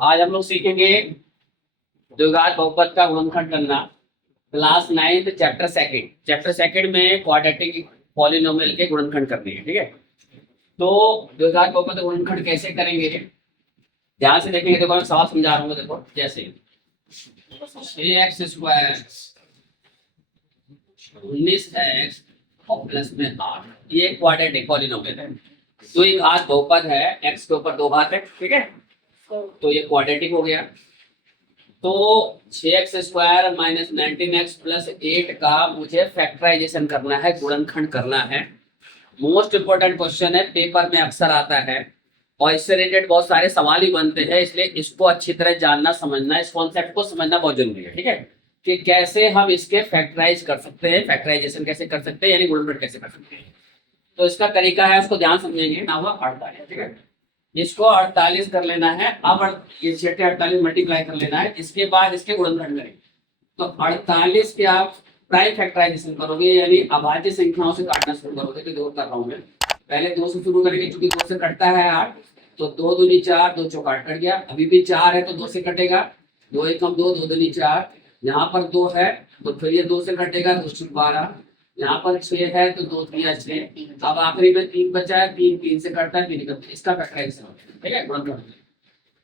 आज हम लोग सीखेंगे द्विघात बहुपद का गुणनखंड करना। क्लास 9th चैप्टर सेकंड में क्वाड्रेटिक पॉलिनोमियल के गुणनखंड करने हैं। ठीक है, तो द्विघात बहुपद का गुणनखंड कैसे करेंगे ध्यान से देखेंगे। देखो मैं सवाल समझा रहा हूँ। देखो जैसे 6x² 19x और प्लस में 8, ये क्वाड्रेटिक पॉलिनोमियल है। तो एक घात बहुपद है, x के ऊपर दो घात है। ठीक है, तो ये क्वाड्रेटिक हो गया। तो 6x² माइनस 19x प्लस 8 का मुझे फैक्टराइजेशन करना है, गुणनखंड करना है। मोस्ट इंपोर्टेंट क्वेश्चन है, पेपर में अक्सर आता है और इससे रिलेटेड बहुत सारे सवाल ही बनते हैं, इसलिए इसको अच्छी तरह जानना समझना, इस कॉन्सेप्ट को समझना बहुत जरूरी है। ठीक है, कि कैसे हम इसके फैक्टराइज कर सकते हैं, फैक्टराइजेशन कैसे कर सकते हैं, यानी गुणनखंड कैसे कर सकते हैं। तो इसका तरीका है, उसको ध्यान समझेंगे ना। हुआ 48। ठीक है, इसको 48 कर लेना है। अब ये 48 मल्टीप्लाई कर लेना है, इसके बाद इसके गुणनखंड करेंगे। तो 48 के आप प्राइम फैक्टराइजेशन करोगे, यानी अभाज्य संख्याओं से काटना शुरू करोगे। तो 2 कर रहा हूं मैं, पहले 2 से शुरू करेंगे, क्योंकि 2 से कटता है 8। तो 2 दूनी 4, 2 चौका 8 कट गया। अभी भी 4 है तो 2 से कटेगा, 2 एकम 2, 2 दूनी 4। यहाँ पर 2 है तो फिर ये 2 से कटेगा, 2 से 12। यहाँ पर 6 है तो 2 3 6। अब आखिरी में 3 बचा है, 3 3 से कटता है, 3 कटता है। इसका फैक्टराइजेशन। ठीक है,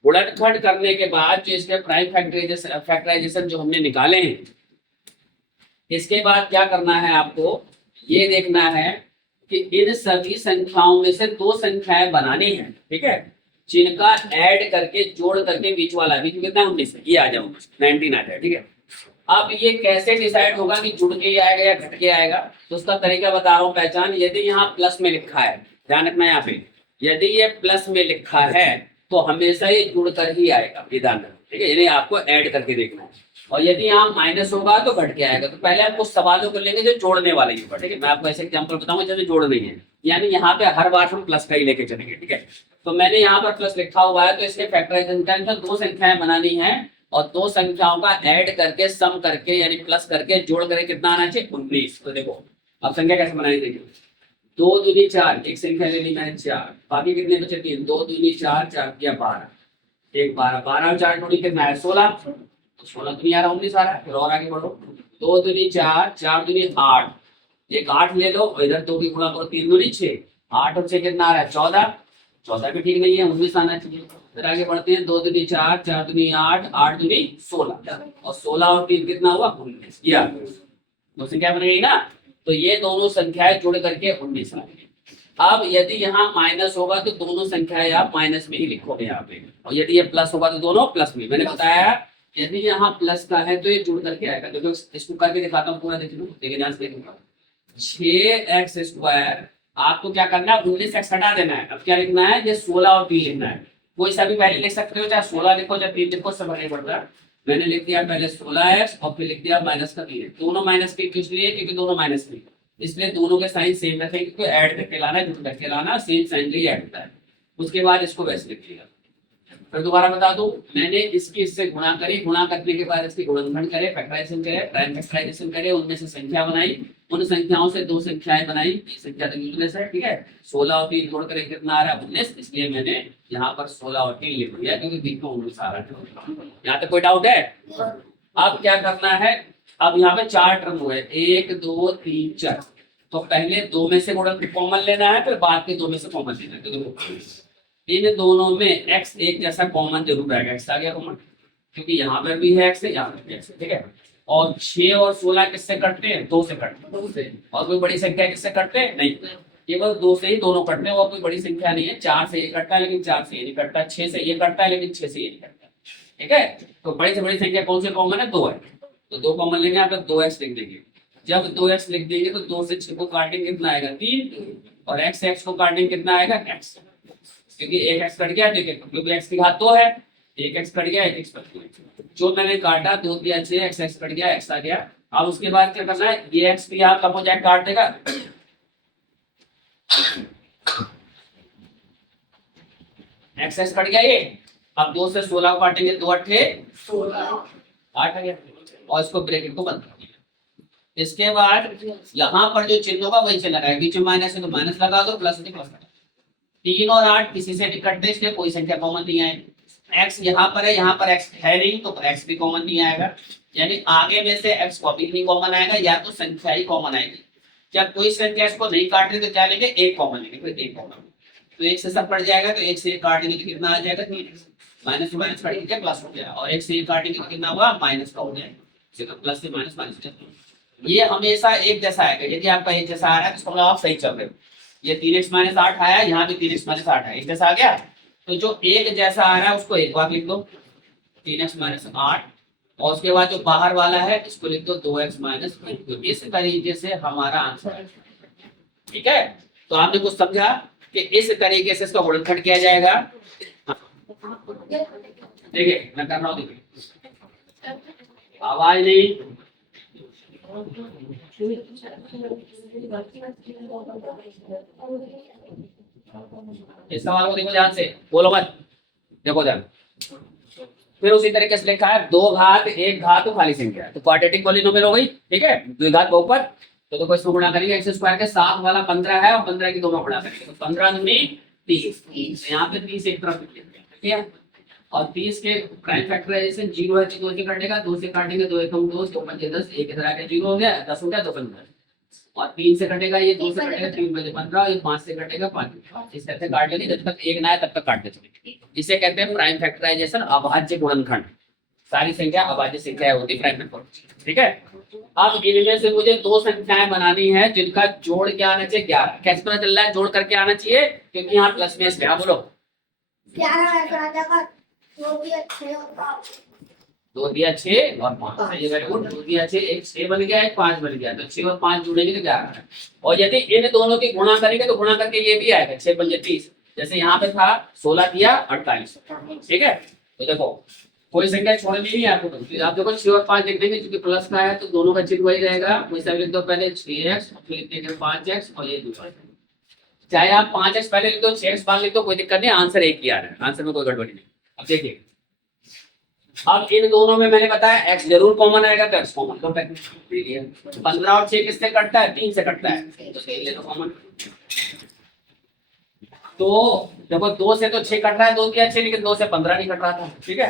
गुणनखंड करने के बाद जो इसके प्राइम फैक्टराइजेशन जो हमने निकाले हैं, इसके बाद क्या करना है आपको, ये देखना है कि इन सभी संख्याओं में से 2 संख्याएं बनानी है। ठीक है, जिनका ऐड करके जोड़ करके बीच वाला, बीच में कितना 19 है, ये आ जाओ 19 आ जाए। ठीक है, अब ये कैसे डिसाइड होगा कि जुड़ के आएगा या घट के आएगा, तो उसका तरीका बता रहा हूँ। पहचान, यदि यहाँ प्लस में लिखा है, ध्यान रखना यहाँ पे, यदि ये प्लस में लिखा है तो हमेशा ये जुड़ कर ही आएगा, विधान। ठीक है, यानी आपको ऐड करके देखना है। और यदि यहाँ माइनस होगा तो घट के आएगा। तो पहले आप कुछ सवालों को लेंगे जो जोड़ने वाले हैं। ठीक है, मैं आपको ऐसे एग्जाम्पल बताऊंगा जैसे जोड़ने है, यानी यहाँ पे हर बार हम प्लस का ही लेके चलेंगे। ठीक है, तो मैंने यहाँ पर प्लस लिखा हुआ है, तो इसके फैक्टराइजेशन के अंदर 2 संख्याएं बनानी है और 2 संख्याओं का ऐड करके, सम करके, यानी प्लस करके, जोड़ करके कितना आना चाहिए 19। तो देखो अब संख्या कैसे बनाई, देखिए 2 दूनी 4, एक संख्या ले ली मैंने 4, बाकी कितने बचे 3, 2 दूनी 4, 4 किया 12, 1 12, 12 और 4 जोड़ी कितना है 16, तो 16 दूनी आ रहा 19 आ रहा है। फिर और आगे बढ़ो, 2 दूनी 4, 4 दूनी 8, एक 8 ले लो और इधर 2 की गुणा करो, 3 दूनी 6, 8 और 6 कितना आ रहा है 14, 14 भी ठीक नहीं है, 19 आना चाहिए। फिर आगे बढ़ते हैं, 2 दूनी 4, 4 दूनी 8, 8 दूनी 16, और 16 और 3 कितना हुआ 19। किया दो संख्या बन गई ना, तो ये दोनों संख्याएं जुड़ करके 19 आ गई। अब यदि यहाँ माइनस होगा तो दोनों संख्याएं आप माइनस में ही लिखोगे यहाँ पे, और यदि ये प्लस होगा तो दोनों प्लस में। मैंने बताया यदि यहाँ प्लस का है तो ये जुड़ करके आएगा। तो इसको करके दिखाता हूँ पूरा, देखिए ध्यान से देखूंगा। 6x² आपको क्या करना है, 19x हटा देना है। अब क्या लिखना है, ये 16 और 3 लिखना है। कोई सा भी पहले लिख सकते हो, चाहे 16 लिखो चाहे 3 लिखो, सब नहीं पड़ता। मैंने लिख दिया पहले 16x और फिर लिख दिया माइनस का 3। दोनों माइनस के किस लिए, क्योंकि दोनों माइनस में, इसलिए दोनों के साइन सेम रखेंगे, क्योंकि ऐड करके लाना है, जुड़ करके लाना, सेम साइन ही ऐड होता है। उसके बाद इसको वैसे लिख लिया। फिर दोबारा बता दूं, मैंने इसकी इससे गुणा करी, गुणा करने के बाद इसकी गुणनखंड करे, फैक्टराइजेशन करे, प्राइम फैक्टराइजेशन करे, उनमें से संख्या बनाई, उन संख्याओं से 2 संख्याएं बनाई, ये संख्या तो यूजलेस है। ठीक है, 16 और 3 जोड़ कर कितना आ रहा है 19, इसलिए मैंने यहाँ पर 16 और 3 लिख दिया, क्योंकि बीच में 19 आ रहा है। यहाँ तक कोई डाउट है? अब क्या करना है, अब यहाँ पे 4 टर्म हुए, 1 2 3 4, तो पहले 2 में से गुणन कॉमन लेना है, फिर बाद के 2 में से कॉमन लेना है। तो इन दोनों में x एक जैसा कॉमन जरूर आएगा, x आ गया कॉमन, क्योंकि यहाँ पर भी है x है, यहाँ पर भी x है। ठीक है, और 6 और 16 किससे कटते हैं, 2 से कटते हैं, 2 से। और कोई बड़ी संख्या किससे कटते हैं, नहीं, केवल 2 से ही दोनों कटते हैं, और कोई बड़ी संख्या नहीं है। 4 से ये कटता है लेकिन 4 से ये नहीं कटता, 6 से ये कटता है लेकिन 6 से ये नहीं कटता। ठीक है, तो बड़ी से बड़ी संख्या कौन से कॉमन है, 2 है, तो 2 कॉमन लेंगे, यहाँ पे 2x लिख देंगे। जब 2x लिख देंगे तो 2 से 6 को काटेंगे कितना आएगा 3, और x को काटेंगे कितना आएगा x, क्योंकि एक x कट गया, ठीक है, क्योंकि x की घात 2 है, एक x कट गया, एक x कट गया, जो मैंने काटा 2 दिया 6, x कट गया, x आ गया। अब उसके बाद क्या करना है, ये x भी यहाँ कम हो जाए, काट देगा, x कट गया ये। अब 2 से 16 को काटेंगे, 2 8 16, 8 आ गया, और इसको ब्रैकेट को बंद कर दिया। इसके बाद यहाँ पर जो चिन्ह होगा वहीं से लगाए, बीच में माइनस है तो माइनस लगा दो, प्लस है तो प्लस लगा दो। 3 और 8 किसी से नहीं कटते, इसलिए कोई संख्या कॉमन नहीं आएगी। x यहाँ पर है, यहाँ पर x है नहीं, तो x भी कॉमन नहीं आएगा। यानी आगे में से x कॉपी नहीं कॉमन आएगा, या तो संख्या ही कॉमन आएगी। जब कोई संख्या इसको नहीं काट रही तो क्या लेंगे, एक कॉमन लेंगे, कोई एक कॉमन। तो एक से सब कट जाएगा, तो एक से एक काटेंगे तो कितना आ जाएगा, 3x। माइनस से माइनस काटेंगे प्लस हो गया, और एक से एक काटेंगे तो कितना हुआ, माइनस का हो जाएगा। प्लस से माइनस, माइनस से। ये हमेशा एक जैसा आएगा। यदि आपका एक जैसा आ रहा है तो इसका मतलब आप सही चल रहे हो। ये 3x - 8 आया, यहाँ भी 3x - 8 है, एक जैसा आ गया। तो जो एक जैसा आ रहा है उसको एक बार लिख दो, 3x - 8, और उसके बाद जो बाहर वाला है इसको लिख दो 2x - 5। इस तरीके से हमारा आंसर है। ठीक है, तो आपने कुछ समझा कि इस तरीके से इसका गुणनखंड किया जाएगा। देखिए मैं कर रहा हूँ, देखिए आवाज नहीं। इस सवाल को देखो ध्यान से, बोलो मत, देखो ध्यान। फिर उसी तरीके से लिखा है 2 घात 1 घात तो खाली संख्या है, तो क्वाड्रेटिक पॉलिनोमियल हो गई। ठीक है, द्विघात बहुपद। तो देखो इसमें गुणा करेंगे, x स्क्वायर के साथ वाला 15 है और 15 की 2 में गुणा करेंगे, तो 15 दूनी 30। यहाँ पे 30 एक तरफ लिख देंगे, ठीक है। और 30 के प्राइम फैक्टराइजेशन 0 है, तो 2 से काटेगा, 2 से काटेंगे 2 एकम 2, 2 पंजे 10, एक इधर आके 0 हो गया, 10 हो गया, 2 15। और 3 से कटेगा, ये 2 से कटेगा, 3 बजे 15, और ये 5 से कटेगा 5। इस तरह से काट लेंगे, जब तक एक ना आए तब तक काटते चलेंगे। इसे कहते हैं प्राइम फैक्टराइजेशन, अभाज्य गुणनखंड। सारी संख्या अभाज्य संख्या होती प्राइम फैक्टराइजेशन। ठीक है, अब इनमें से मुझे 2 संख्याएं बनानी है जिनका जोड़ क्या आना चाहिए, 11। कैसे पता चल रहा है जोड़ करके आना चाहिए, क्योंकि यहाँ प्लस में क्या बोलो, 2 दिया 6 और 5, ये वेरी गुड। 2 दिया 6, एक 6 बन गया, एक 5 बन गया, तो 6 और 5 जुड़ेंगे तो 11। और यदि इन दोनों की गुणा करेंगे तो गुणा करके ये भी आएगा, 6 पंजे 30। जैसे यहाँ पे था 16 दिया 48। ठीक है, तो देखो कोई संख्या छोड़नी नहीं है आपको, तो आप देखो 6 और 5 लिख देंगे, क्योंकि प्लस का है तो दोनों का चिन्ह वही रहेगा। वैसे लिख दो पहले 6x, फिर लिख देंगे 5x, और ये दूसरा। चाहे आप 5x पहले लिख दो, 6x बाद लिख दो, कोई दिक्कत नहीं, आंसर एक ही आ रहा है, आंसर में कोई गड़बड़ी नहीं। अब देखिए, अब इन दोनों में मैंने बताया x जरूर कॉमन आएगा, तो x कॉमन लो। 15 और 6 किससे कटता है, 3 से कटता है, तो 3 ले लो कॉमन। तो देखो 2 से तो 6 कट रहा है, 2 क्या 6, लेकिन 2 से 15 नहीं कट रहा था। ठीक है,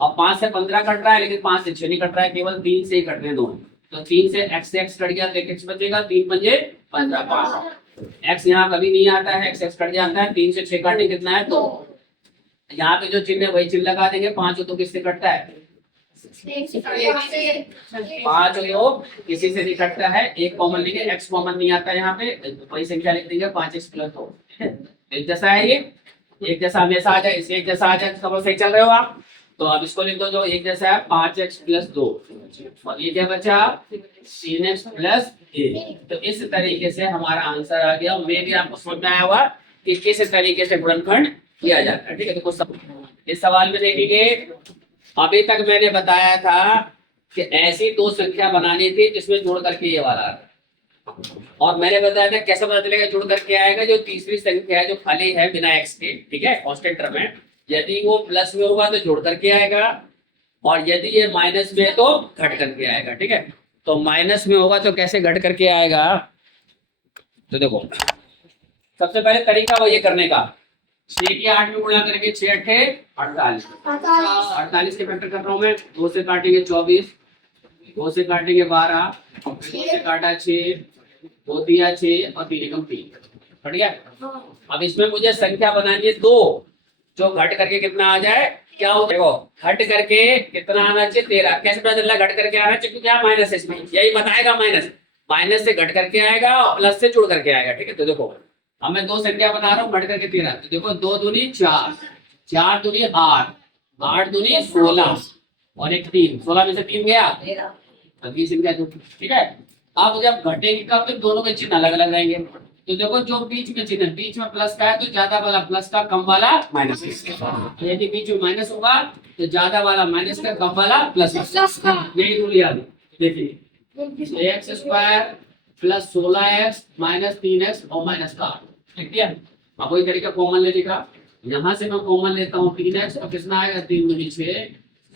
अब 5 से 15 कट रहा है, लेकिन 5 से 6 नहीं कट रहा है, केवल 3 से ही कट रहे हैं दोनों। तो 3 से x कट गया, तो x बचेगा, 3 पंजे 15, 5। x यहाँ कभी नहीं आता है, x कट जाता है। 3 से 6 काटने कितना है, तो यहाँ पे जो चिन्ह है वही चिन्ह लगा देंगे। 5 तो किससे कटता है, 5 हो किसी से नहीं कटता है, एक कॉमन लेंगे, x कॉमन नहीं आता है यहाँ पे, वही संख्या लिख देंगे 5x + 2। एक जैसा है, ये एक जैसा हमेशा आ जाए, इसे एक जैसा आ जाए, तो सही चल रहे हो आप। तो अब इसको लिख दो, जो एक जैसा है 5x + 2, और ये क्या बचा 3x + 1। तो इस तरीके से हमारा आंसर आ गया। मे भी आपको समझ में आया हुआ कि किस तरीके से गुणनखंड किया जाता है। ठीक है, तो कुछ इस सवाल में देखेंगे। अभी तक मैंने बताया था कि ऐसी 2 संख्या बनानी थी जिसमें जोड़ करके ये वाला, और मैंने बताया था कैसे पता चलेगा जोड़ करके आएगा, जो तीसरी संख्या है जो खाली है बिना x के, ठीक है, कांस्टेंट टर्म है, यदि वो प्लस में होगा तो जोड़ करके आएगा, और यदि ये माइनस में है तो घट करके आएगा। ठीक है, तो माइनस में होगा तो कैसे घट करके आएगा, तो देखो सबसे पहले तरीका वो ये करने का, 6 के 8 में गुणा करेंगे, 6 8 48 के फैक्टर कर रहा हूँ मैं। 2 से काटेंगे 24, 2 से काटेंगे 12, 2 से काटा 6, 2 दिया 6, और 3 एकम 3। बढ़ गया। अब इसमें मुझे संख्या बनानी है 2, जो घट करके कितना आ जाए, क्या हो, देखो घट करके कितना आना चाहिए 13। कैसे पता चल रहा है घट करके आना चाहिए, क्या माइनस है इसमें, यही बताएगा, माइनस से घट करके आएगा और प्लस से जुड़ करके आएगा। ठीक है, तो देखो अब मैं 2 संख्या बना रहा हूँ घट करके 13, तो देखो 2 दूनी 4, 4 दूनी 8, 8 दूनी 16, और एक 3, 16 में से 3 गया, अगली संख्या जो। ठीक है, अब जब घटेगी कब, तो दोनों के चिन्ह अलग अलग रहेंगे। तो देखो जो बीच में चिन्ह, बीच में प्लस का है तो ज्यादा वाला प्लस का, कम वाला माइनस का। यदि बीच में माइनस होगा तो ज्यादा वाला माइनस का, कम वाला प्लस का। यही रूल याद है। x स्क्वायर + 16x - 3x और माइनस का 8। ठीक है, अब वही तरीका कॉमन लेने का, यहाँ से मैं कॉमन लेता हूँ 3x, और कितना आएगा 3 दूनी 6,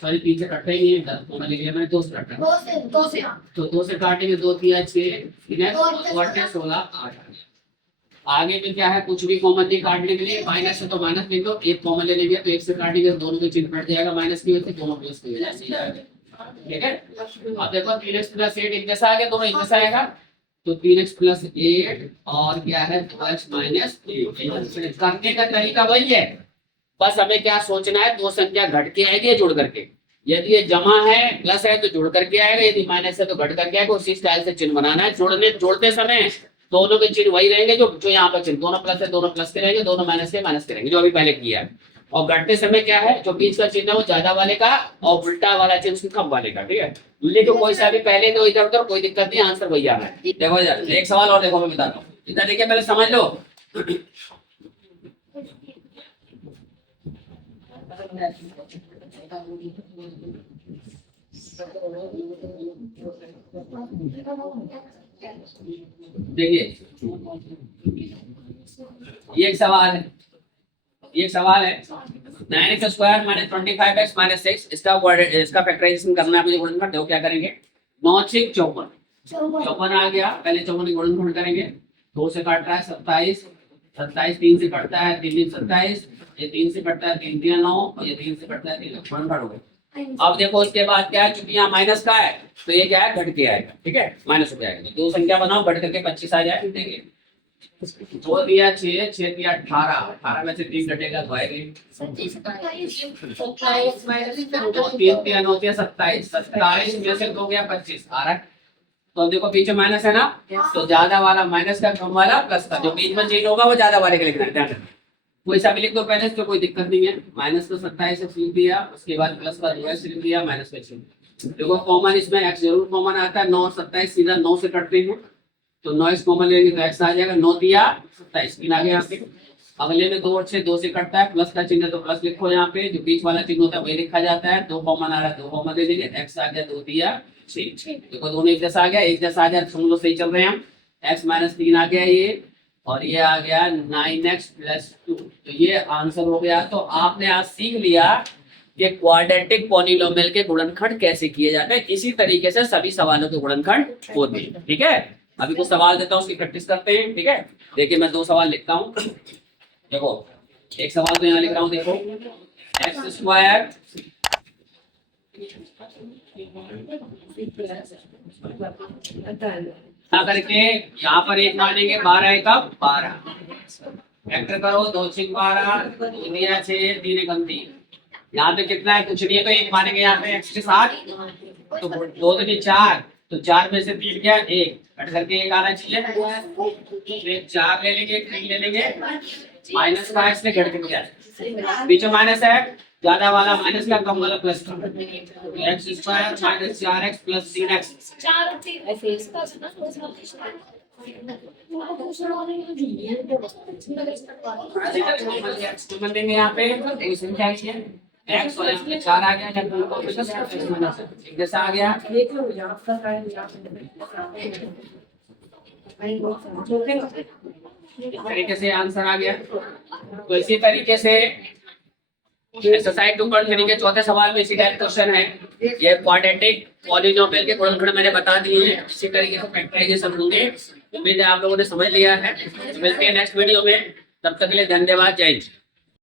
सॉरी 3 से कटता ही नहीं है, कॉमन ले लिया मैंने, 2 से कटता है, 2 से काटेंगे, 2 दिया 6, 3x और 16 8। आगे में क्या है, कुछ भी कॉमन नहीं काटने के लिए, माइनस है तो माइनस लिख दो, एक कॉमन ले लेंगे तो एक से काटेंगे तो दोनों के चिन्ह कट जाएगा, माइनस की वजह से दोनों प्लस की वजह से। ठीक है, अब देखो 3x प्लस 8 एक जैसा आ गया, दोनों एक जैसा आएगा, तो 3x प्लस 8 और क्या है 2x माइनस 8। करने का तरीका वही है, बस हमें क्या सोचना है, दो संख्या घट के आएगी जोड़ करके, यदि ये जमा है प्लस है तो जुड़ करके आएगा, यदि माइनस है तो घट करके आएगा, उसी स्टाइल से चिन्ह बनाना है। जोड़ते समय दोनों के चिन्ह वही रहेंगे जो जो यहाँ पर चिन्ह, दोनों प्लस है दोनों प्लस के रहेंगे, दोनों माइनस के माइनस के रहेंगे, जो अभी पहले किया है। और घटते समय क्या है, जो बीच का चिन्ह है वो ज्यादा वाले का और उल्टा वाला चिन्ह कम वाले का। ठीक है, लेकिन कोई सा भी पहले तो इधर उधर कोई दिक्कत नहीं, आंसर वही आ रहा है। देखो यार एक सवाल और देखो, मैं बताता हूँ, इतना देखिए पहले समझ लो। देखिए ये एक सवाल है, ये सवाल है 9x square minus 25x minus 6, इसका फैक्टराइजेशन करना है मुझे, गुणनखंड देखो क्या करेंगे, 9 6 54, 54 आ गया, पहले 54 की गुणनखंड करेंगे, 2 से काट रहा है 27, 27 3 से कटता है 3 3 27, ये 3 से कटता है 3 3 9, और ये 3 से कटता है 3 गुणनखंड हो गए। अब देखो इसके बाद क्या है, चूंकि यहाँ माइनस का है तो ये क्या है घट के आएगा। ठीक है, माइनस हो जाएगा, तो दो संख्या बनाओ घट करके 25 आ जाए। देखिए 2 दिया 6, 6 दिया 18, 18 में से 3 घटेगा तो आएगा 3 दिया 9 दिया 27, 27 में से 2 गया 25 आ रहा है। तो देखो पीछे माइनस है ना, तो ज्यादा वाला माइनस का, कम वाला प्लस का, जो बीच में चेंज होगा वो ज्यादा वाले का लिखना है, ध्यान रखना। कोई सा भी लिख दो पहले तो कोई दिक्कत नहीं है। माइनस का 27 से लिख दिया, उसके बाद प्लस का 2x लिख दिया, माइनस का 6। देखो कॉमन इसमें x जरूर कॉमन आता है, 9 और 27 सीधा 9 से कटते हैं, तो 9x कॉमन लेंगे तो x आ जाएगा, 9 दिया 27 3 आ गया यहाँ पे। अगले में 2 और 6 2 से कटता है, प्लस का चिन्ह तो प्लस लिखो, यहाँ पे जो बीच वाला चिन्ह होता है वही लिखा जाता है। 2 कॉमन आ रहा है 2 कॉमन ले लेंगे, x आ गया 2 दिया 6। देखो दोनों एक जैसा आ गया, एक जैसा आ गया, हम लोग सही चल रहे हैं हम। x माइनस 3 आ गया ये, और ये आ गया 9x प्लस 2, तो ये आंसर हो गया। तो आपने आज सीख लिया कि क्वाड्रेटिक पॉलिनोमियल के गुणनखंड कैसे किए जाते हैं, इसी तरीके से सभी सवालों के गुणनखंड होते हैं। ठीक है, अभी कुछ सवाल देता हूँ उसकी प्रैक्टिस करते हैं। ठीक है, देखिए मैं 2 सवाल लिखता हूँ। देखो एक सवाल तो यहाँ लिख रहा हूँ, देखो एक्स स्क्वायर करके यहाँ पर 1 मानेंगे, 12 है कब 12, फैक्टर करो 2 6 12, 2 दिया 6 3 1 3, यहाँ पे कितना है कुछ नहीं है तो 1 मानेंगे यहाँ पे x के साथ, तो 2 3 4, तो 4 में से 3 क्या 1 कट करके 1 आना चाहिए, फिर 4 ले लेंगे 3 ले लेंगे, माइनस का x ने घट के आया, बीच में माइनस है, ज्यादा वाला माइनस का कम वाला प्लस का, x square minus 4x plus 3x। यहाँ पे एक्स और यहाँ पे 4 आ गया, एक जैसा आ गया, इस तरीके से आंसर आ गया। तो इसी तरीके से एक्सरसाइज 2.3 के चौथे सवाल में इसी टाइप क्वेश्चन है, ये क्वाड्रेटिक पॉलिनोमियल के गुणनखंड मैंने बता दिए हैं, इसी तरीके से फैक्टराइजेशन होंगे। उम्मीद है आप लोगों ने समझ लिया है। मिलते हैं नेक्स्ट वीडियो में, तब तक के लिए धन्यवाद, जय हिंद।